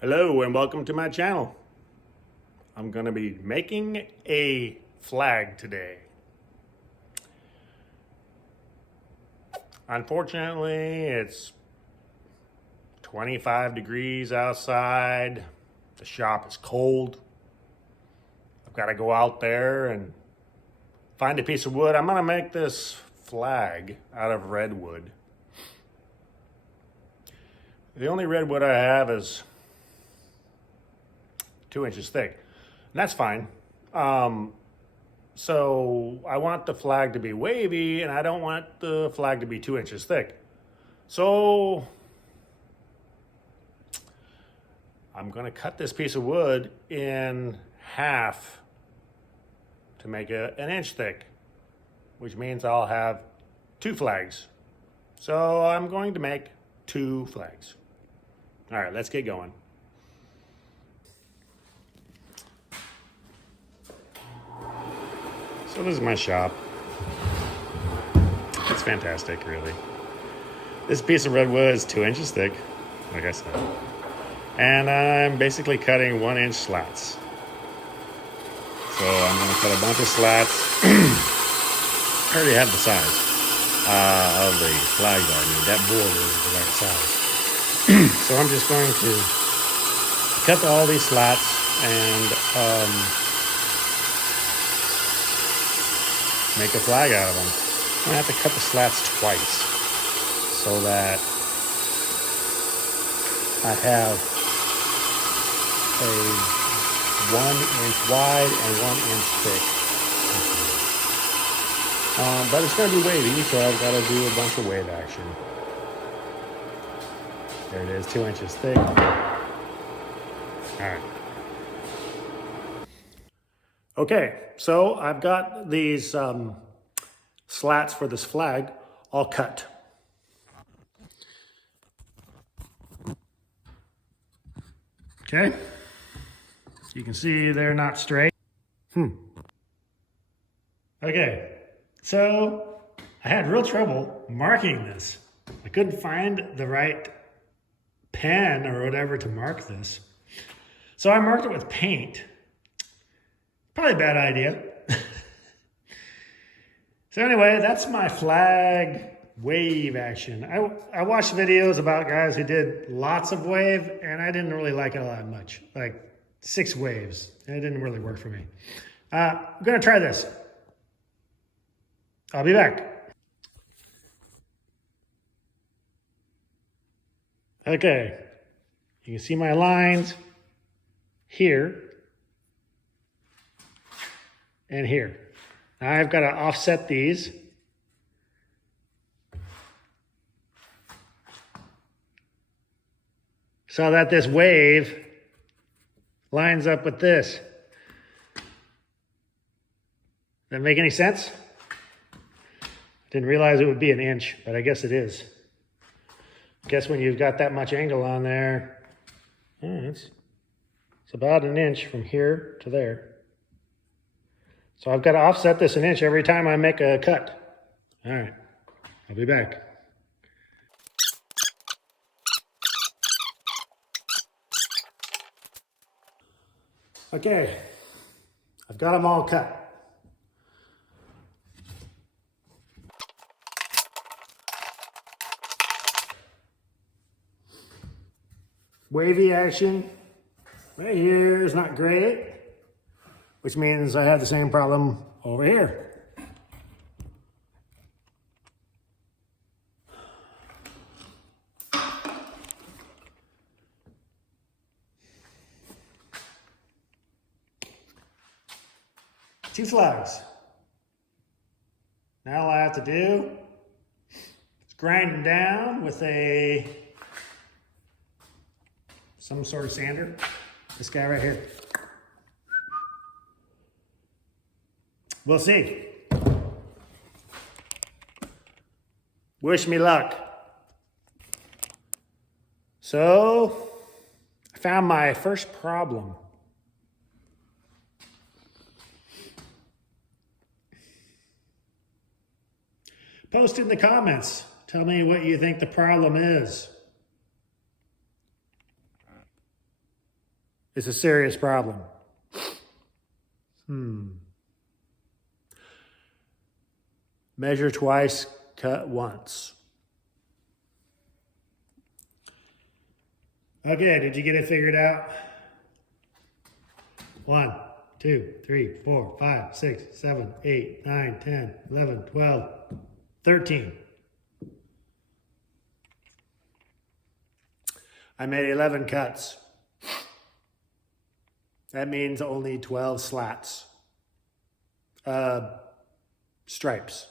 Hello and welcome to my channel. I'm going to be making a flag today. Unfortunately, it's 25 degrees outside. The shop is cold. I've got to go out there and find a piece of wood. I'm going to make this flag out of redwood. The only redwood I have is 2 inches thick, and that's fine. So I want the flag to be wavy, and I don't want the flag to be 2 inches thick. So I'm going to cut this piece of wood in half to make it an inch thick, which means I'll have 2 flags. So I'm going to make 2 flags. All right, let's get going. So this is my shop. It's fantastic, really. This piece of redwood is 2 inches thick, like I said. And I'm basically cutting 1 inch slats. So I'm gonna cut a bunch of slats. I already have the size of the flag I need. That border is the right size. So I'm just going to cut all these slats and make a flag out of them. I'm gonna have to cut the slats twice so that I have a 1 inch wide and 1 inch thick. But it's gonna be wavy, so I've got to do a bunch of wave action. There it is, 2 inches thick. All right. Okay, so I've got these slats for this flag all cut. Okay, you can see they're not straight. Okay, so I had real trouble marking this. I couldn't find the right pen or whatever to mark this. So I marked it with paint. Probably a bad idea. So anyway, that's my flag wave action. I watched videos about guys who did lots of wave, and I didn't really like it all that much. Like 6 waves, and it didn't really work for me. I'm gonna try this. I'll be back. Okay, you can see my lines here and here. Now I've got to offset these. So that this wave lines up with this. Does that make any sense? Didn't realize it would be an inch, but I guess it is. I guess when you've got that much angle on there, it's about an inch from here to there. So I've got to offset this an inch every time I make a cut. All right, I'll be back. Okay, I've got them all cut. Wavy action right here is not great, which means I have the same problem over here. Two flags. Now all I have to do is grind them down with some sort of sander. This guy right here. We'll see. Wish me luck. So, I found my first problem. Post in the comments. Tell me what you think the problem is. is a serious problem. Measure twice, cut once. Okay, did you get it figured out? 1, 2, 3, 4, 5, 6, 7, 8, 9, 10, 11, 12, 13. I made 11 cuts. That means only 12 slats. Stripes.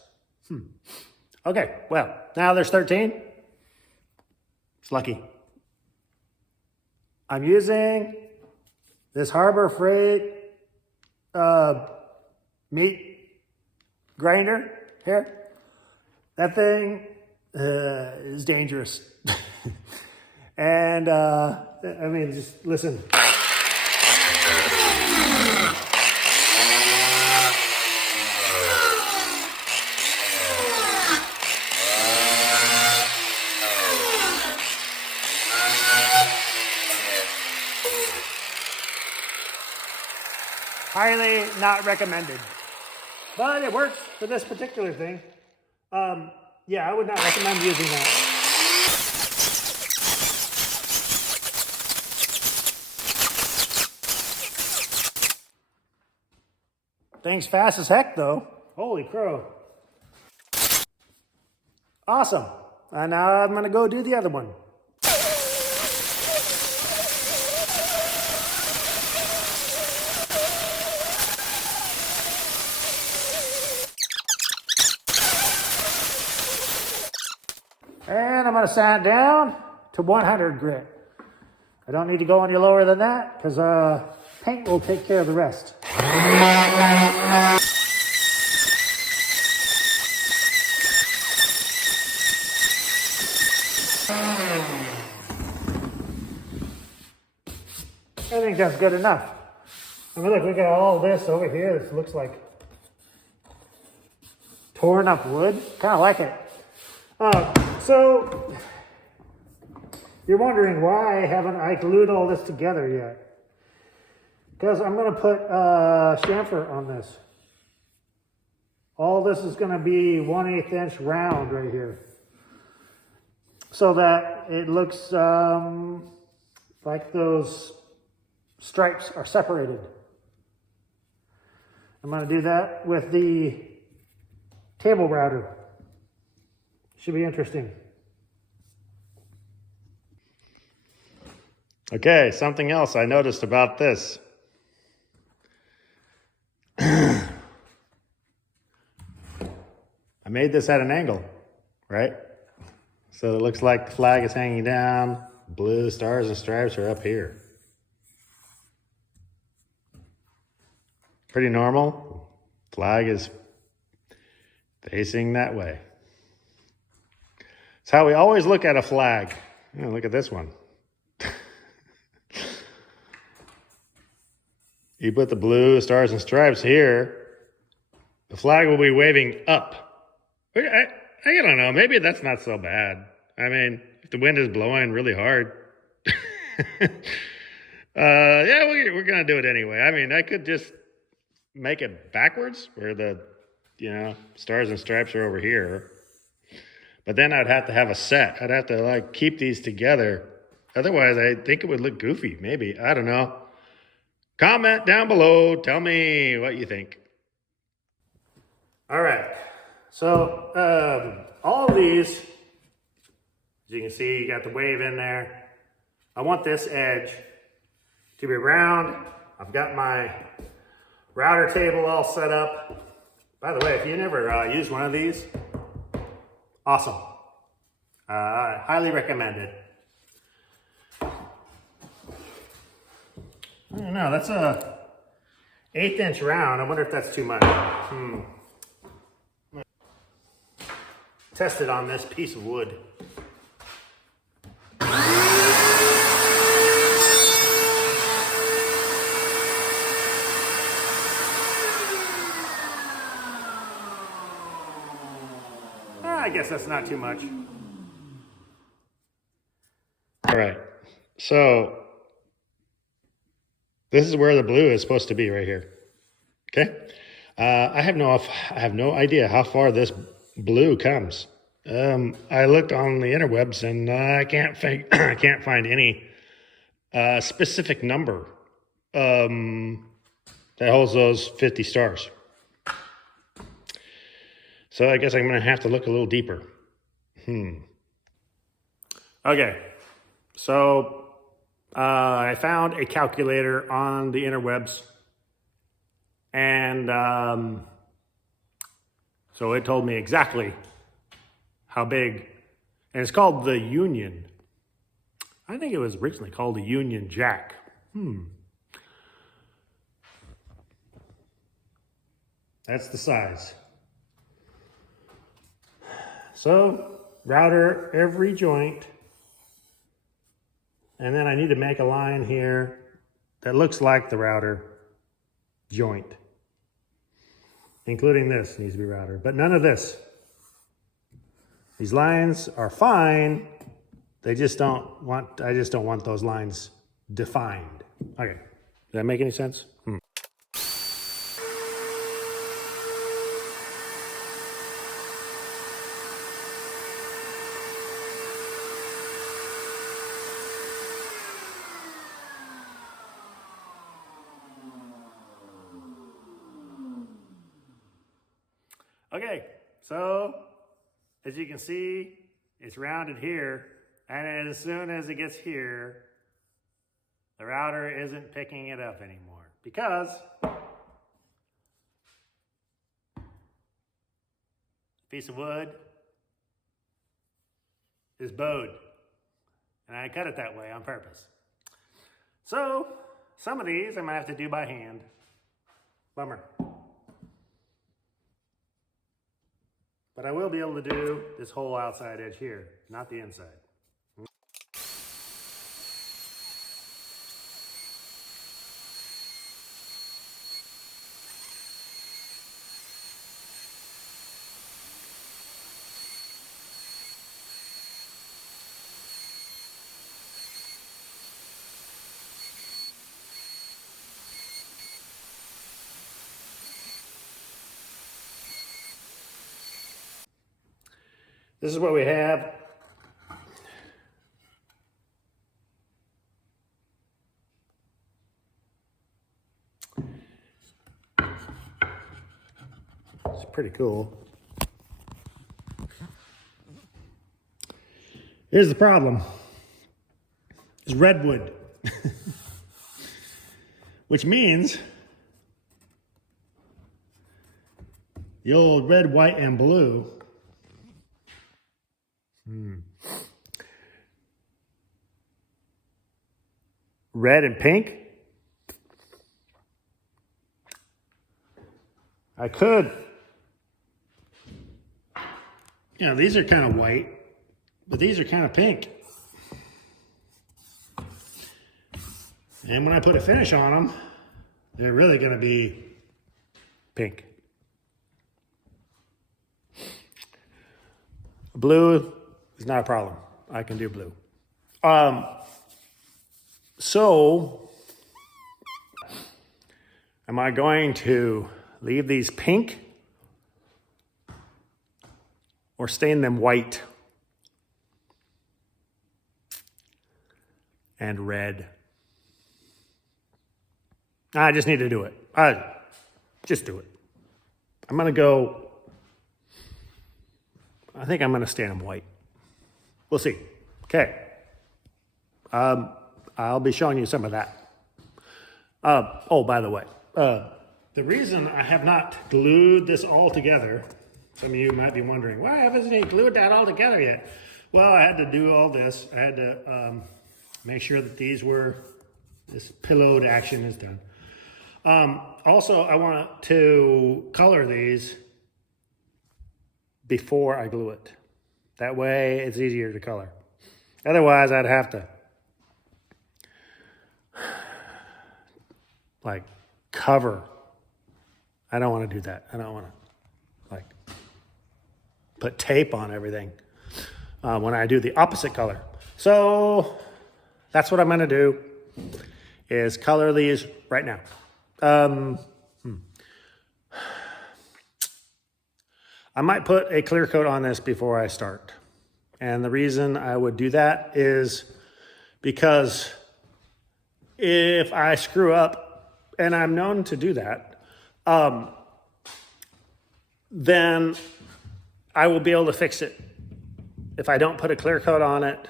Okay, well, now there's 13. It's lucky. I'm using this Harbor Freight meat grinder here. That thing is dangerous. And I mean, just listen. Highly not recommended, but it works for this particular thing. Yeah, I would not recommend using that. Thing's fast as heck though. Holy crow. Awesome. And now I'm gonna go do the other one. And I'm gonna sand it down to 100 grit. I don't need to go any lower than that because paint will take care of the rest. I think that's good enough. I mean, look, we got all this over here. This looks like torn up wood. Kind of like it. So, you're wondering why haven't I glued all this together yet? Because I'm going to put chamfer on this. All this is going to be 1/8 inch round right here. So that it looks like those stripes are separated. I'm going to do that with the table router. Should be interesting. Okay, something else I noticed about this. I made this at an angle, right? So it looks like the flag is hanging down, blue stars and stripes are up here. Pretty normal. Flag is facing that way. It's how we always look at a flag. Oh, look at this one. You put the blue stars and stripes here, the flag will be waving up. I don't know, maybe that's not so bad. I mean, if the wind is blowing really hard. Yeah, we're gonna do it anyway. I mean, I could just make it backwards where the, stars and stripes are over here. But then I'd have to have a set. I'd have to keep these together. Otherwise, I think it would look goofy, maybe. I don't know. Comment down below. Tell me what you think. All right. So all of these, as you can see, you got the wave in there. I want this edge to be round. I've got my router table all set up. By the way, if you never used one of these, awesome. I highly recommend it. I don't know, that's a 1/8 inch round. I wonder if that's too much. Test it on this piece of wood. I guess that's not too much. All right, so This is where the blue is supposed to be, right here. Okay. I have no idea how far this blue comes. I looked on the interwebs and I can't I can't find any specific number that holds those 50 stars. So I guess I'm going to have to look a little deeper. Okay, so I found a calculator on the interwebs, and so it told me exactly how big, and it's called the Union. I think it was originally called the Union Jack. That's the size. So, router every joint. And then I need to make a line here that looks like the router joint. Including this needs to be router, but none of this. These lines are fine. I just don't want those lines defined. Okay, does that make any sense? Okay, so as you can see, it's rounded here, and as soon as it gets here, the router isn't picking it up anymore because the piece of wood is bowed, and I cut it that way on purpose. So some of these I'm gonna have to do by hand. Bummer. But I will be able to do this whole outside edge here, not the inside. This is what we have. It's pretty cool. Here's the problem. It's redwood. Which means the old red, white, and blue red and pink. I could, these are kind of white, but these are kind of pink. And when I put a finish on them, they're really going to be pink. Blue is not a problem. I can do blue. So, am I going to leave these pink or stain them white and red? I just need to do it. Just do it. I'm going to go, I think I'm going to stain them white. We'll see. Okay. I'll be showing you some of that. Oh, by the way, the reason I have not glued this all together, some of you might be wondering, why haven't he glued that all together yet? Well, I had to do all this. I had to make sure that this pillowed action is done. Also, I want to color these before I glue it. That way it's easier to color. Otherwise, I'd have to cover. I don't want to do that. I don't want to put tape on everything when I do the opposite color. So that's what I'm going to do. is color these right now. I might put a clear coat on this before I start. And the reason I would do that is because if I screw up, and I'm known to do that, then I will be able to fix it. If I don't put a clear coat on it,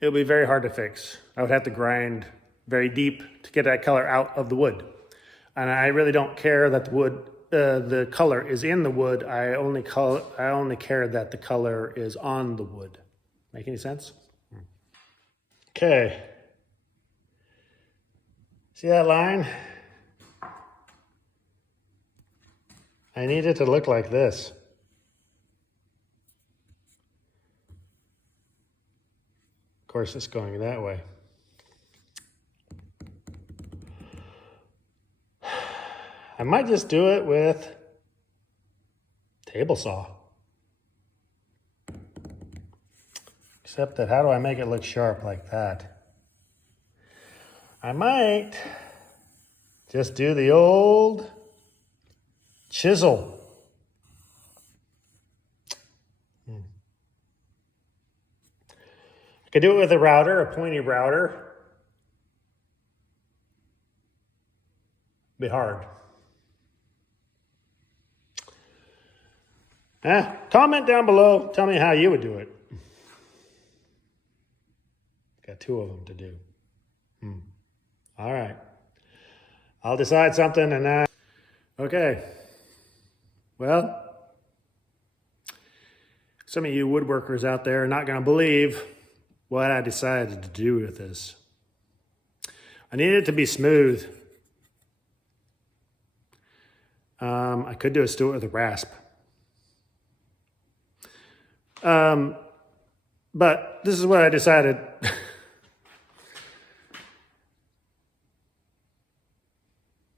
it'll be very hard to fix. I would have to grind very deep to get that color out of the wood. And I really don't care that the color is in the wood. I only care that the color is on the wood. Make any sense? Okay. See that line? I need it to look like this. Of course, it's going that way. I might just do it with table saw. Except that, how do I make it look sharp like that? I might just do the old chisel. I could do it with a router, a pointy router. Be hard. Comment down below. Tell me how you would do it. Got two of them to do. All right. I'll decide something and okay. Well, some of you woodworkers out there are not going to believe what I decided to do with this. I need it to be smooth. I could do a do it with a rasp. But this is what I decided.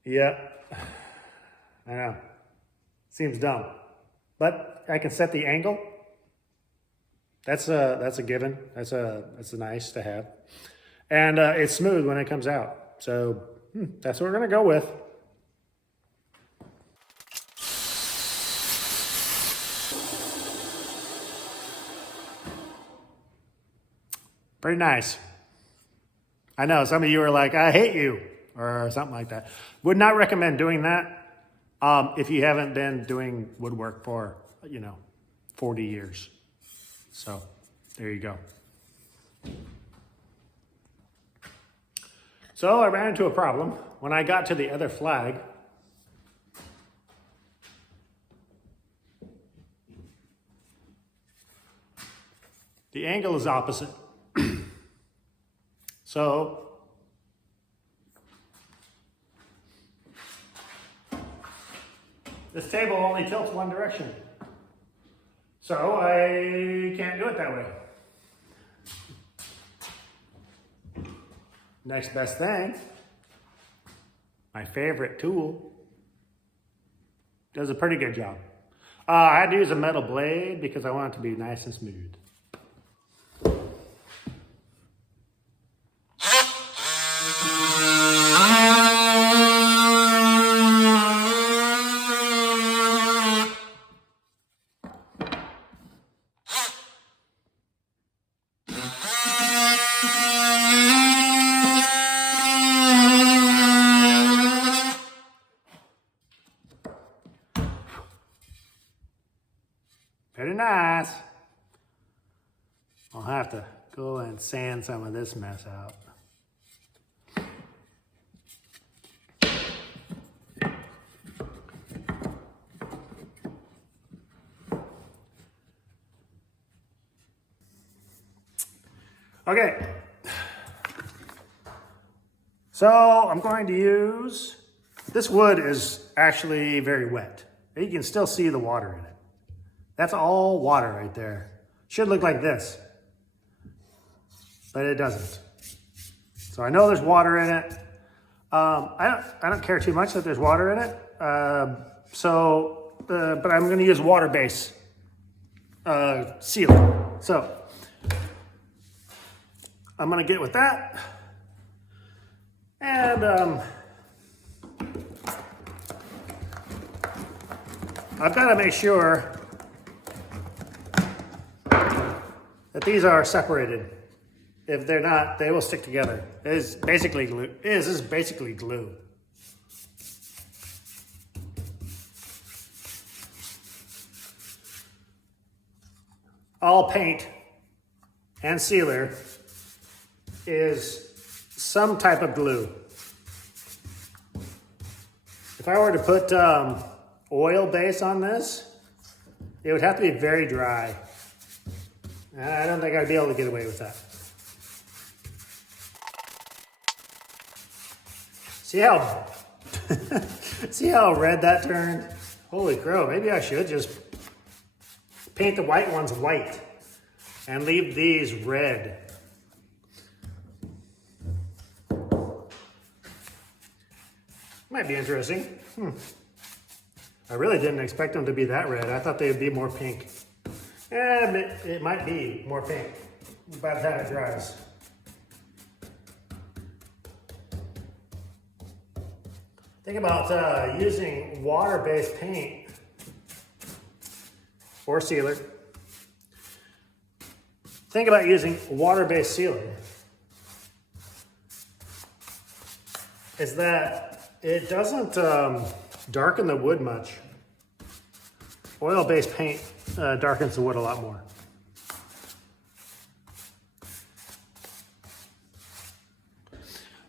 Yeah, I know. Seems dumb, but I can set the angle. That's a given. That's nice to have, and it's smooth when it comes out. So that's what we're gonna go with. Pretty nice. I know some of you are like, I hate you, or something like that. Would not recommend doing that if you haven't been doing woodwork for, 40 years. So there you go. So I ran into a problem. When I got to the other flag, the angle is opposite. So this table only tilts one direction. So I can't do it that way. Next best thing, my favorite tool, does a pretty good job. I had to use a metal blade because I want it to be nice and smooth. Very nice. I'll have to go and sand some of this mess out. Okay. So I'm going to use, this wood is actually very wet. You can still see the water in it. That's all water right there. Should look like this, but it doesn't. So I know there's water in it. I don't care too much that there's water in it. But I'm going to use water base sealer. So I'm going to get with that, And I've got to make sure that these are separated. If they're not, they will stick together. This is basically glue. This is basically glue. All paint and sealer is some type of glue. If I were to put oil base on this, it would have to be very dry. I don't think I'd be able to get away with that. See how see how red that turned? Holy crow, maybe I should just paint the white ones white and leave these red. Might be interesting. I really didn't expect them to be that red. I thought they would be more pink. It might be more pink by the time it dries. Think about using water-based paint or sealer. Think about using water-based sealer. Is that it doesn't darken the wood much. Oil-based paint darkens the wood a lot more.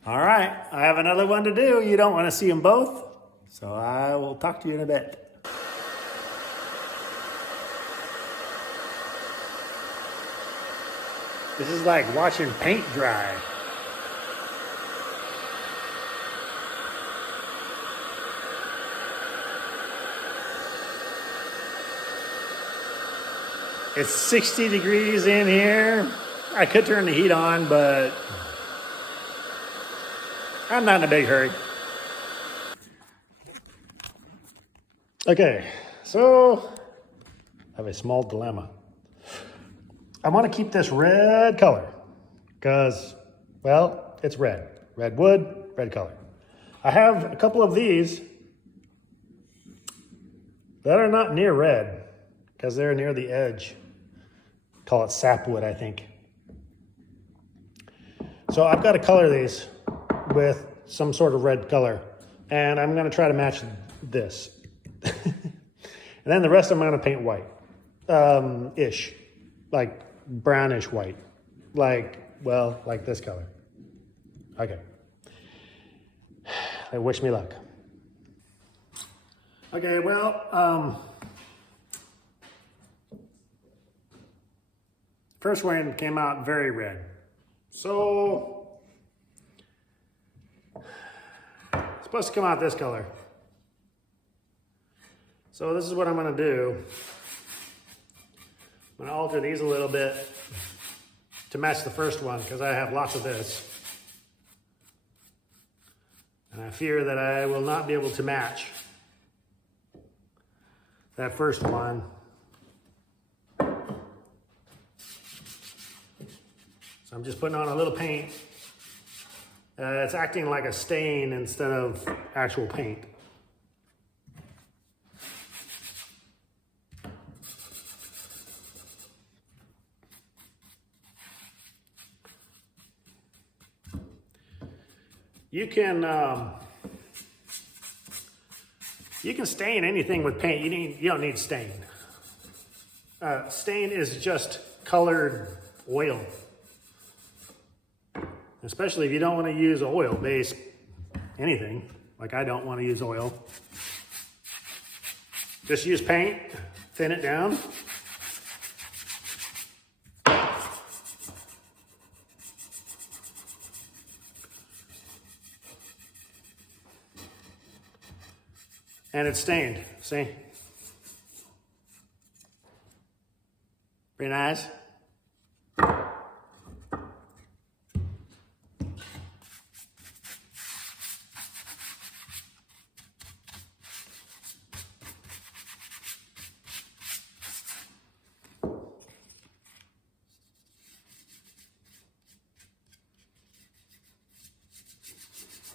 All right, I have another one to do. You don't want to see them both, so I will talk to you in a bit. This is like watching paint dry. It's 60 degrees in here. I could turn the heat on, but I'm not in a big hurry. Okay, so I have a small dilemma. I want to keep this red color because, well, it's red. Red wood, red color. I have a couple of these that are not near red because they're near the edge. Call it sapwood, I think. So I've got to color these with some sort of red color, and I'm going to try to match this. And then the rest I'm going to paint white, ish, like brownish white, like this color. Okay. Wish me luck. Okay, well, first one came out very red. So, it's supposed to come out this color. So this is what I'm gonna do. I'm gonna alter these a little bit to match the first one because I have lots of this. And I fear that I will not be able to match that first one. So I'm just putting on a little paint. It's acting like a stain instead of actual paint. You can stain anything with paint. You don't need stain. Stain is just colored oil. Especially if you don't want to use oil-based anything, like I don't want to use oil. Just use paint, thin it down. And it's stained, see? Very nice.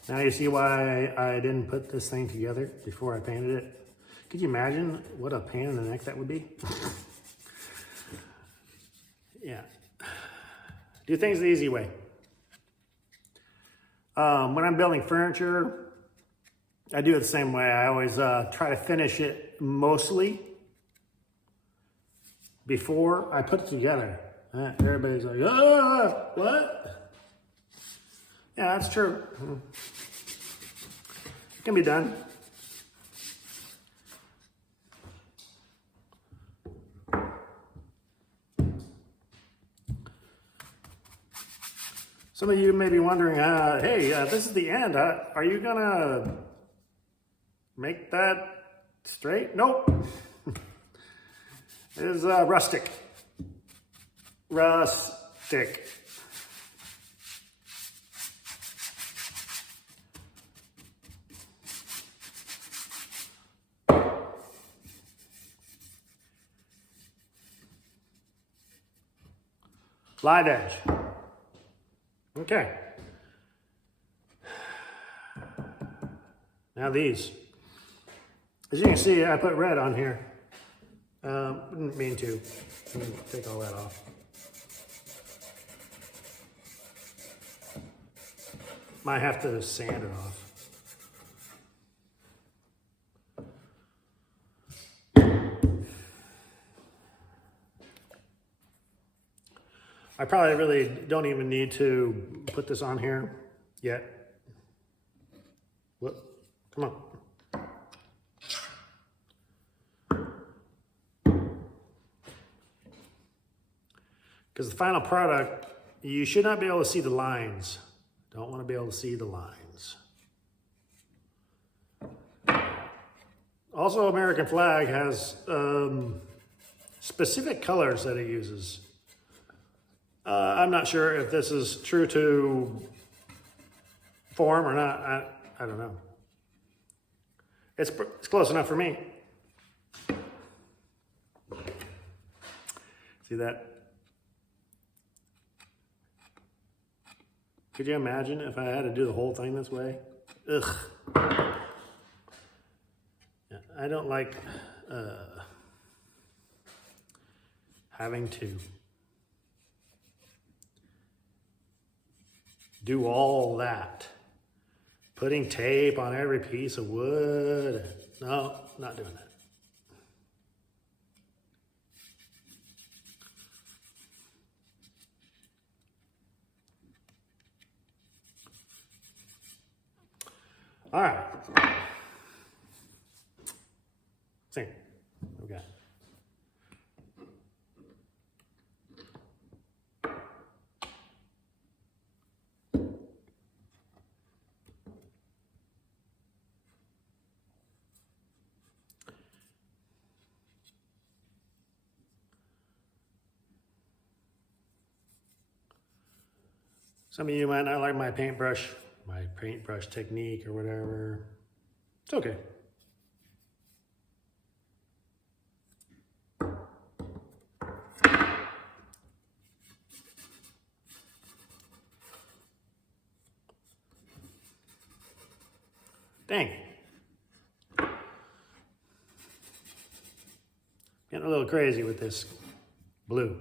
Now you see why I didn't put this thing together before I painted it. Could you imagine what a pain in the neck that would be? Yeah. Do things the easy way. When I'm building furniture, I do it the same way. I always try to finish it mostly before I put it together. Everybody's like, oh, what? Yeah, that's true. It can be done. Some of you may be wondering, hey, this is the end. Are you gonna make that straight? Nope. It is rustic. Rustic. Live edge. Okay. Now these. As you can see, I put red on here. Didn't mean to. Take all that off. Might have to sand it off. I probably really don't even need to put this on here yet. What? Come on. Because the final product, you should not be able to see the lines. Don't want to be able to see the lines. Also, American flag has specific colors that it uses. I'm not sure if this is true to form or not. I don't know. It's close enough for me. See that? Could you imagine if I had to do the whole thing this way? Ugh. Yeah, I don't like having to do all that. Putting tape on every piece of wood. No, not doing that. All right. Same. Okay. Some of you might not like my paintbrush technique or whatever. It's okay. Dang. Getting a little crazy with this blue.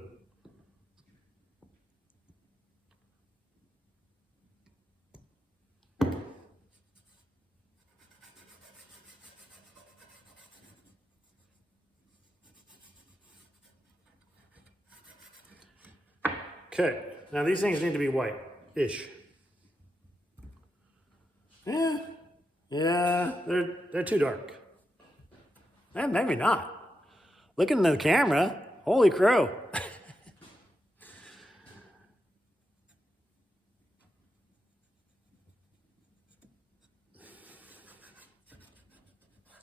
Okay, now these things need to be white-ish. Yeah, they're too dark. Maybe not. Looking at the camera, holy crow.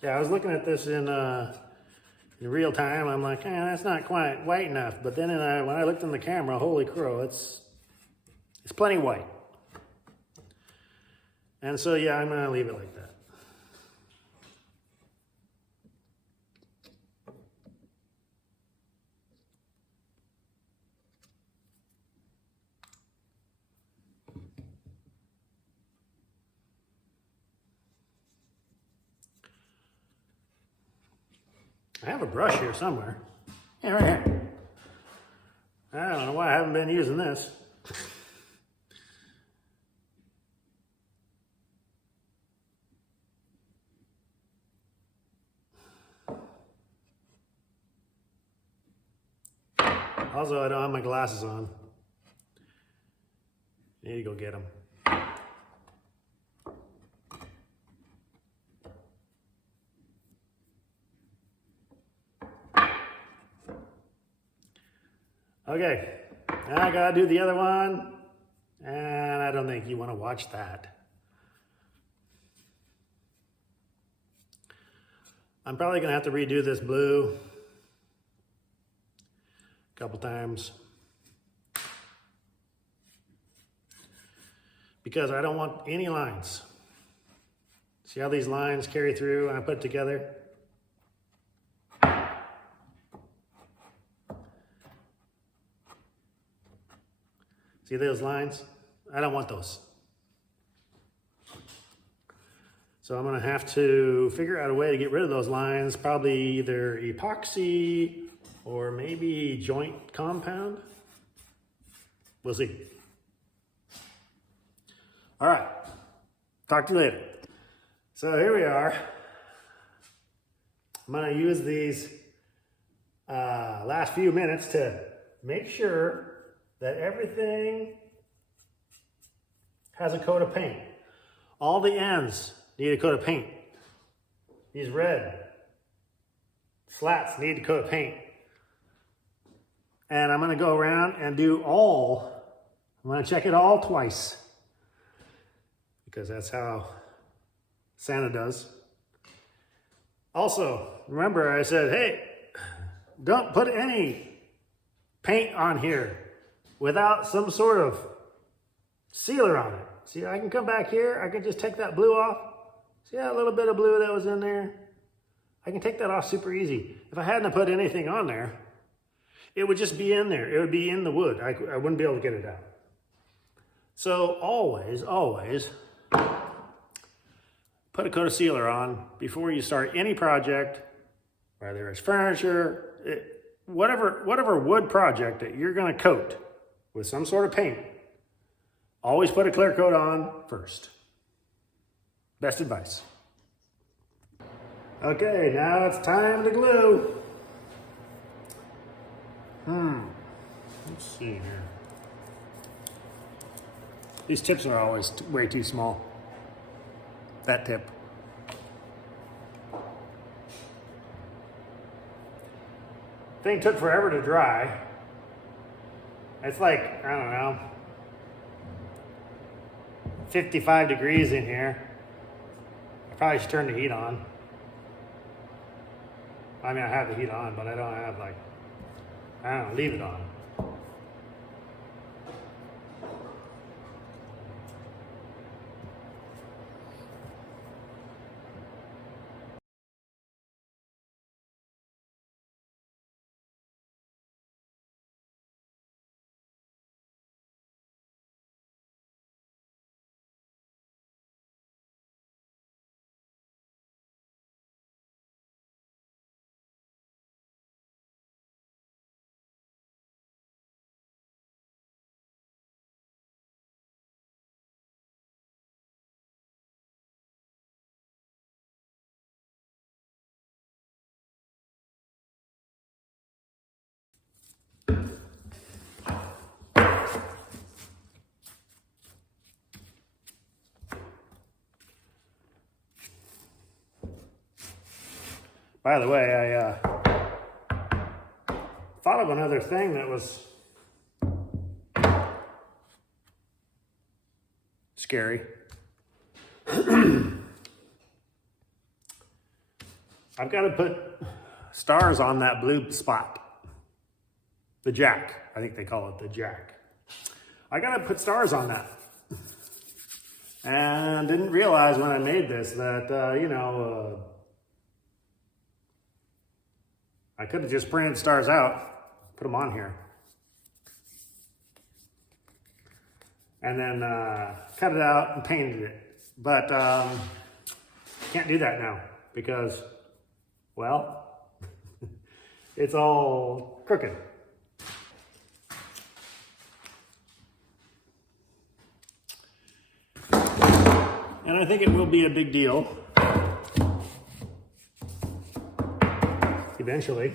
Yeah, I was looking at this in real time. I'm like, that's not quite white enough. But then when I looked in the camera, holy crow, it's plenty white. And so, yeah, I'm gonna leave it like that. I have a brush here somewhere. Yeah, right here. I don't know why I haven't been using this. Also, I don't have my glasses on. Need to go get them. Okay, now I gotta do the other one, and I don't think you want to watch that. I'm probably gonna have to redo this blue a couple times because I don't want any lines. See how these lines carry through and I put it together? See those lines? I don't want those. So I'm gonna have to figure out a way to get rid of those lines, probably either epoxy or maybe joint compound. We'll see. All right, talk to you later. So here we are. I'm gonna use these last few minutes to make sure that everything has a coat of paint. All the ends need a coat of paint. These red slats need a coat of paint. And I'm gonna go around and do all, I'm gonna check it all twice because that's how Santa does. Also, remember I said, hey, don't put any paint on here without some sort of sealer on it. See, I can come back here, I can just take that blue off. See that little bit of blue that was in there? I can take that off super easy. If I hadn't put anything on there, it would just be in there. It would be in the wood. I wouldn't be able to get it out. So always, always put a coat of sealer on before you start any project, whether it's furniture, whatever wood project that you're gonna coat with some sort of paint. Always put a clear coat on first. Best advice. Okay, now it's time to glue. Let's see here. These tips are always way too small. That tip. Thing took forever to dry. It's like, I don't know, 55 degrees in here. I probably should turn the heat on. I mean, I have the heat on, but I don't have I don't know, leave it on. By the way, I thought of another thing that was scary. I've got to put stars on that blue spot. The jack, I think they call it the jack. I got to put stars on that. And didn't realize when I made this that, I could have just printed stars out, put them on here. And then cut it out and painted it. But can't do that now because, well, it's all crooked. And I think it will be a big deal eventually.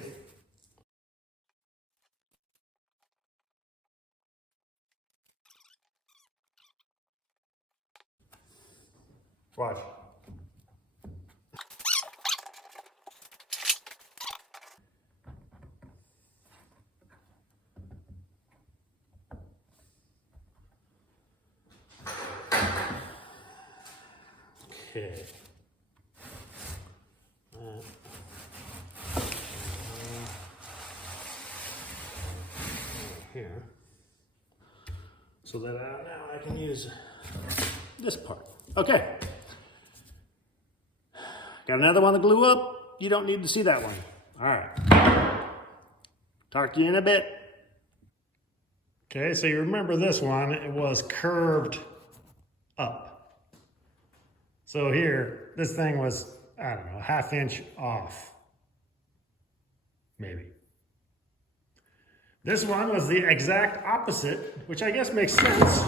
Watch. Okay. Here. So that now I can use this part. Okay. Got another one to glue up. You don't need to see that one. All right. Talk to you in a bit. Okay, so you remember this one, it was curved up. So here, this thing was, I don't know, a ½ inch off. Maybe. This one was the exact opposite, which I guess makes sense.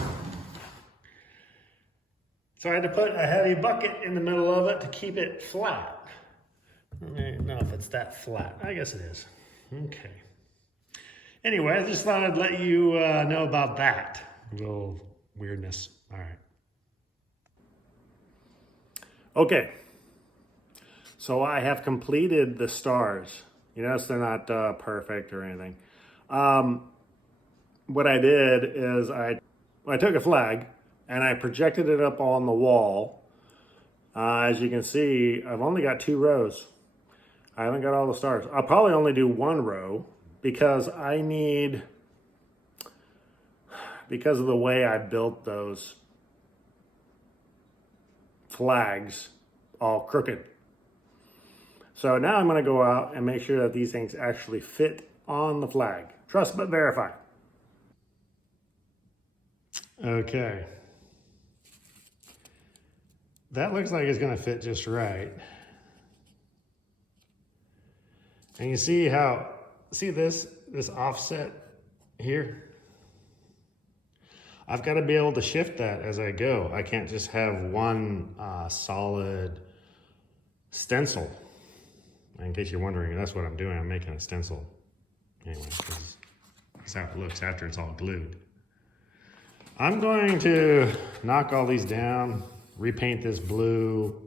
So I had to put a heavy bucket in the middle of it to keep it flat. I don't know if it's that flat. I guess it is. Okay. Anyway, I just thought I'd let you know about that little weirdness. All right. Okay. So I have completed the stars. You notice they're not perfect or anything. What I did is I took a flag and I projected it up on the wall. As you can see, I've only got 2 rows. I haven't got all the stars. I'll probably only do 1 row because I need, because of the way I built those flags all crooked. So now I'm going to go out and make sure that these things actually fit on the flag. Trust but verify. Okay. That looks like it's going to fit just right. And you see how, see this offset here? I've got to be able to shift that as I go. I can't just have one solid stencil. In case you're wondering, that's what I'm doing. I'm making a stencil. Anyway, that's how it looks after it's all glued. I'm going to knock all these down, repaint this blue,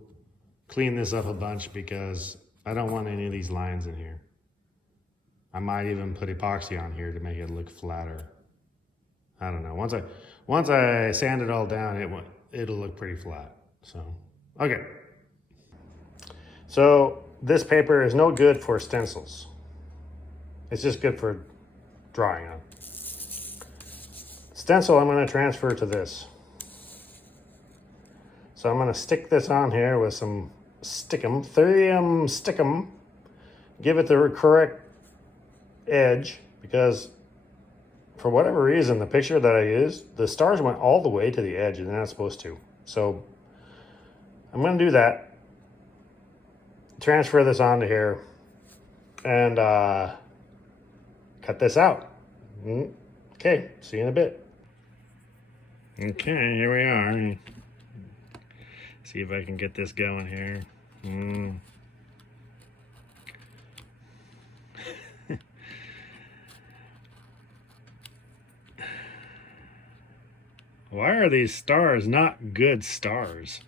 clean this up a bunch because I don't want any of these lines in here. I might even put epoxy on here to make it look flatter. I don't know. Once I sand it all down, it'll look pretty flat. So, okay. So this paper is no good for stencils. It's just good for drawing on. Stencil I'm going to transfer to this. So I'm going to stick this on here with some stickum, Therium stickum. Give it the correct edge because for whatever reason, the picture that I used, the stars went all the way to the edge and they're not supposed to. So I'm going to do that. Transfer this onto here and cut this out. Okay, see you in a bit. Okay, here we are. See if I can get this going here. Why are these stars not good stars?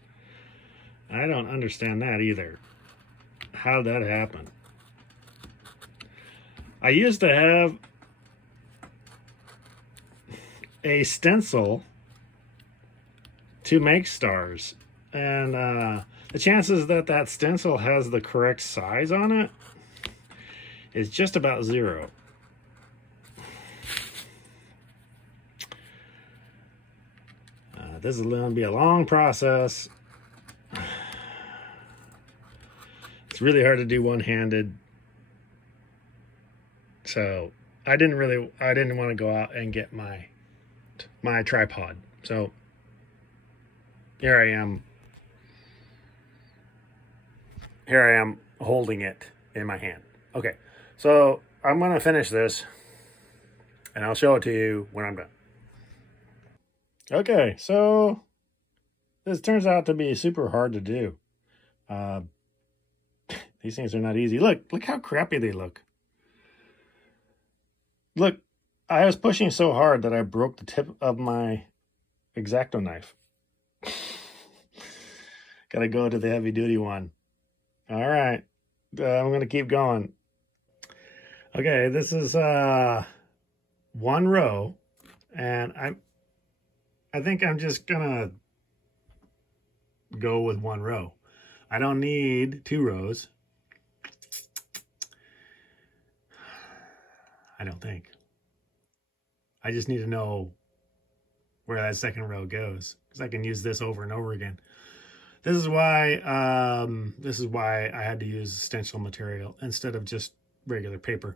I don't understand that either. How'd that happen? I used to have a stencil to make stars, and the chances that that stencil has the correct size on it is just about 0. This is going to be a long process. It's really hard to do one-handed. So I didn't want to go out and get my tripod. So here I am holding it in my hand. Okay, so I'm going to finish this and I'll show it to you when I'm done. Okay, so this turns out to be super hard to do. These things are not easy. Look how crappy they look. Look, I was pushing so hard that I broke the tip of my X-Acto knife. Gotta go to the heavy duty one. All right, I'm gonna keep going. Okay, this is one row, and I think I'm just gonna go with one row. I don't need 2 rows. I don't think. I just need to know where that second row goes, because I can use this over and over again. This is why I had to use stencil material instead of just regular paper.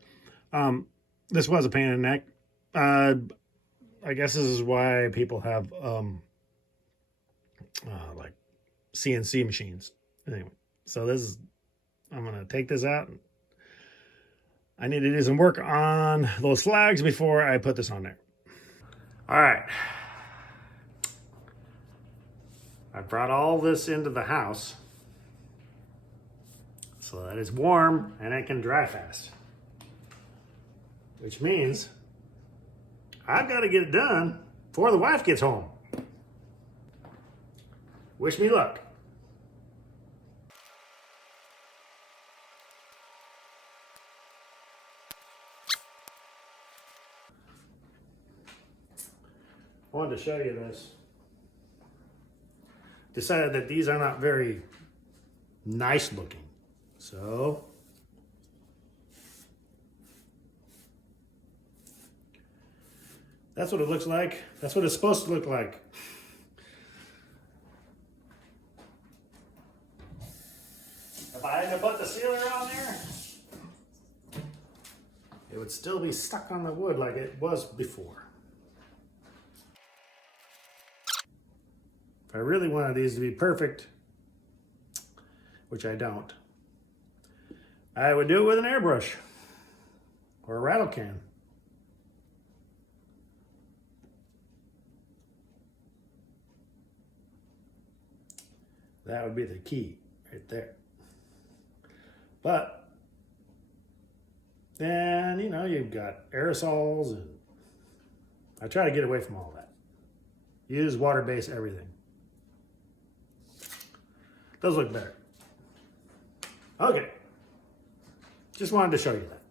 This was a pain in the neck. I guess this is why people have like CNC machines. Anyway, so I'm gonna take this out. I need to do some work on those flags before I put this on there. All right. I brought all this into the house so that it's warm and it can dry fast. Which means I've got to get it done before the wife gets home. Wish me luck. I wanted to show you this. Decided that these are not very nice looking. So that's what it looks like. That's what it's supposed to look like. If I had to put the sealer on there, it would still be stuck on the wood like it was before. If I really wanted these to be perfect, which I don't, I would do it with an airbrush or a rattle can. That would be the key right there. But then, you know, you've got aerosols, and I try to get away from all that. Use water-based everything. Those look better. Okay. Just wanted to show you that.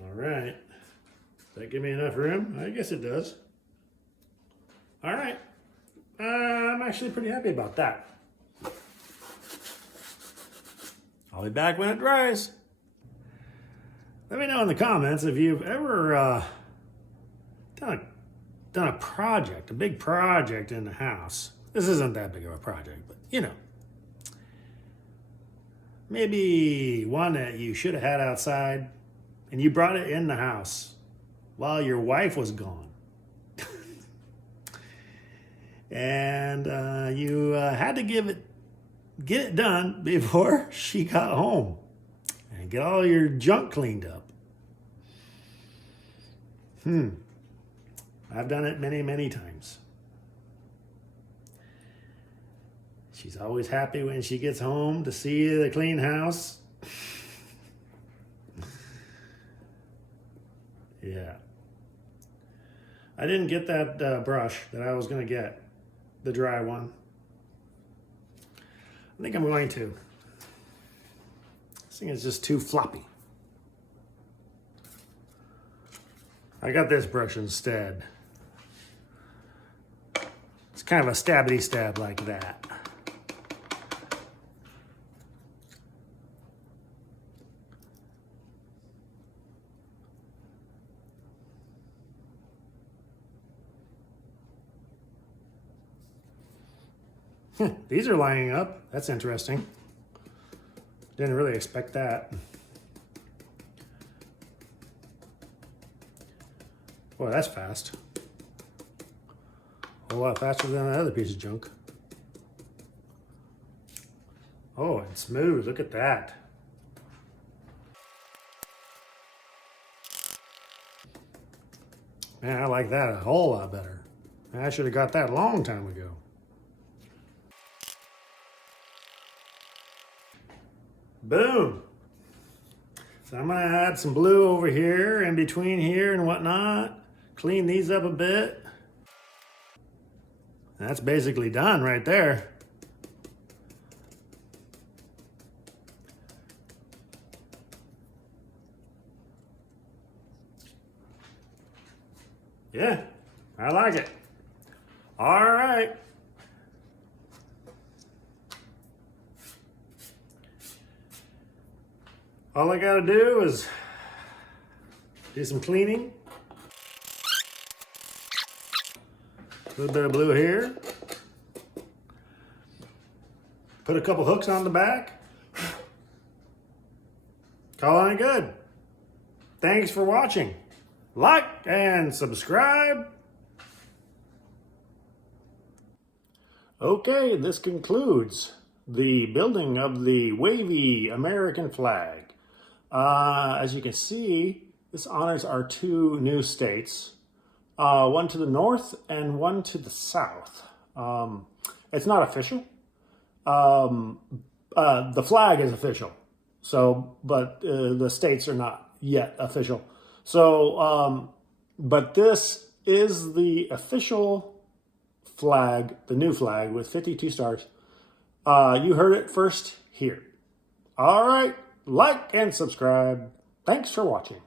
All right. Does that give me enough room? I guess it does. All right. I'm actually pretty happy about that. I'll be back when it dries. Let me know in the comments if you've ever done a project, a big project in the house. This isn't that big of a project, but you know. Maybe one that you should have had outside and you brought it in the house while your wife was gone. And you had to get it done before she got home and get all your junk cleaned up. I've done it many, many times. She's always happy when she gets home to see the clean house. Yeah. I didn't get that brush that I was going to get, the dry one. I think I'm going to. This thing is just too floppy. I got this brush instead. It's kind of a stabbity stab like that. These are lining up. That's interesting. Didn't really expect that. Boy, that's fast. A whole lot faster than that other piece of junk. Oh, and smooth. Look at that. Man, I like that a whole lot better. I should have got that a long time ago. Boom. So I'm gonna add some blue over here in between here and whatnot. Clean these up a bit. That's basically done right there. Yeah, I like it. All right. All I gotta do is do some cleaning. A little bit of blue here. Put a couple hooks on the back. Calling it good. Thanks for watching. Like and subscribe. Okay, this concludes the building of the wavy American flag. As you can see, this honors our two new states, one to the north and one to the south. It's not official. The flag is official, but the states are not yet official. So, but this is the official flag, the new flag with 52 stars. You heard it first here. All right. Like and subscribe. Thanks for watching.